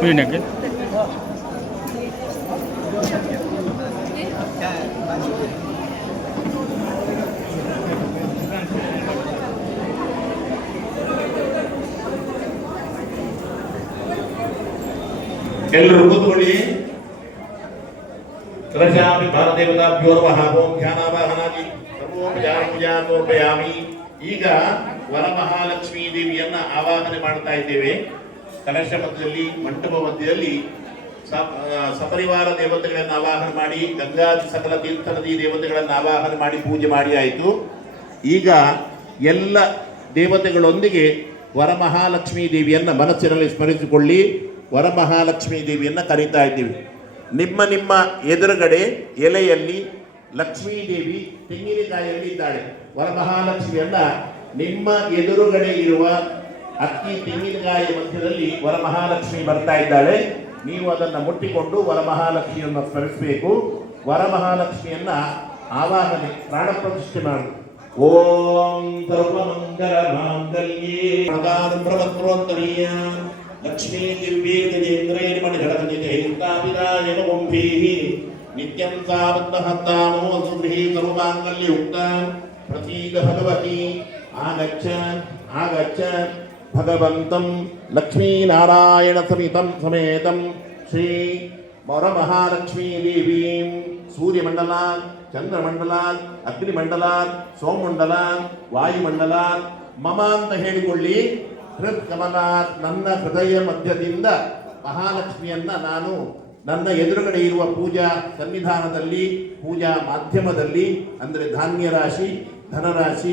ಹೂವಿನಕ್ಕೆ ಎಲ್ಲರೂ ಕೂತ್ಕೊಳ್ಳಿ. ಕಲಶಾಪಿ ಭಾರದೇವತಾಭ್ಯೋ ನಮಃ ಓಂ ಧ್ಯಾನಾವಾಹನಾದಿ ಸರ್ವೋಪಚಾರಪೂಜಾಪೂರ್ವಯಾಮಿ. ಈಗ ವರಮಹಾಲಕ್ಷ್ಮೀ ದೇವಿಯನ್ನ ಆವಾಹನೆ ಮಾಡ್ತಾ ಇದ್ದೇವೆ. ಕಲಶ ಮಧ್ಯದಲ್ಲಿ, ಮಂಟಪ ಮಧ್ಯದಲ್ಲಿ ಸಪರಿವಾರ ದೇವತೆಗಳನ್ನು ಆವಾಹನೆ ಮಾಡಿ, ಗಂಗಾದಿ ಸಕಲ ತೀರ್ಥ ನದಿ ದೇವತೆಗಳನ್ನು ಆವಾಹನೆ ಮಾಡಿ ಪೂಜೆ ಮಾಡಿ ಆಯಿತು. ಈಗ ಎಲ್ಲ ದೇವತೆಗಳೊಂದಿಗೆ ವರಮಹಾಲಕ್ಷ್ಮೀ ದೇವಿಯನ್ನ ಮನಸ್ಸಿನಲ್ಲಿ ಸ್ಮರಿಸಿಕೊಳ್ಳಿ. ವರಮಹಾಲಕ್ಷ್ಮೀ ದೇವಿಯನ್ನ ಕರೀತಾ ಇದ್ದೀವಿ. ನಿಮ್ಮ ನಿಮ್ಮ ಎದುರುಗಡೆ ಎಲೆಯಲ್ಲಿ ಲಕ್ಷ್ಮೀ ದೇವಿ ತೆಂಗಿನಕಾಯಲ್ಲಿ ಇದ್ದಾಳೆ. ವರಮಹಾಲಕ್ಷ್ಮಿಯನ್ನ ನಿಮ್ಮ ಎದುರುಗಡೆ ಇರುವ ಅಕ್ಕಿ ತೆಂಗಿನಕಾಯಿ ಮಧ್ಯದಲ್ಲಿ ವರಮಹಾಲಕ್ಷ್ಮಿ ಬರ್ತಾ ಇದ್ದಾಳೆ. ನೀವು ಅದನ್ನು ಮುಟ್ಟಿಕೊಂಡು ವರಮಹಾಲಕ್ಷ್ಮಿಯನ್ನು ಸ್ಮರಿಸಬೇಕು. ವರಮಹಾಲಕ್ಷ್ಮಿಯನ್ನ ಆವಾಹನೆ ಪ್ರಾಣ ಪ್ರತಿಷ್ಠೆ ಮಾಡು. ಓಂ ಸರ್ವಮಂಗಲ ಮಾಂಗಲ್ಯೇ ಪ್ರವತ್ರೋತ್ತರೀಯ ಲಕ್ಷ್ಮೀ ದಿವ್ಯೇ ಗಜೇಂದ್ರೈರ್ಮಣಿಗಳಗನಿತೈರ್ತಾಪಿದಾಯ ನಮೋಂಭೀಃ ನಿತ್ಯಂ ಸಾವತ್ತಹತ್ತಾಮೋ ಸುಗೃಹೀ ಸರ್ವಮಾಂಗಲ್ಯಯುಕ್ತ ಪ್ರಸೀದ ಭಗವತಿ. ಆಗಚ್ಚ ಆಗಚ್ಚ ಭಗವಂತಂ ಲಕ್ಷ್ಮೀನಾರಾಯಣ ಸಮೇತಂ ಶ್ರೀ ವರಮಹಾಲಕ್ಷ್ಮೀ ದೇವೀಂ ಸೂರ್ಯಮಂಡಲಾತ್, ಚಂದ್ರಮಂಡಲಾತ್, ಅಗ್ನಿಮಂಡಲಾತ್, ಸೋಮಮಂಡಲಾತ್, ವಾಯುಮಂಡಲಾತ್ ಮಮ ಅಂತ ಹೇಳಿಕೊಳ್ಳಿ. ಹೃತ್ಕಮಲಾತ್, ನನ್ನ ಹೃದಯ ಮಧ್ಯದಿಂದ ಮಹಾಲಕ್ಷ್ಮಿಯನ್ನ ನಾನು ನನ್ನ ಎದುರುಗಡೆ ಇರುವ ಪೂಜಾ ಸನ್ನಿಧಾನದಲ್ಲಿ, ಪೂಜಾ ಮಾಧ್ಯಮದಲ್ಲಿ, ಅಂದರೆ ಧಾನ್ಯ ರಾಶಿ, ಧನರಾಶಿ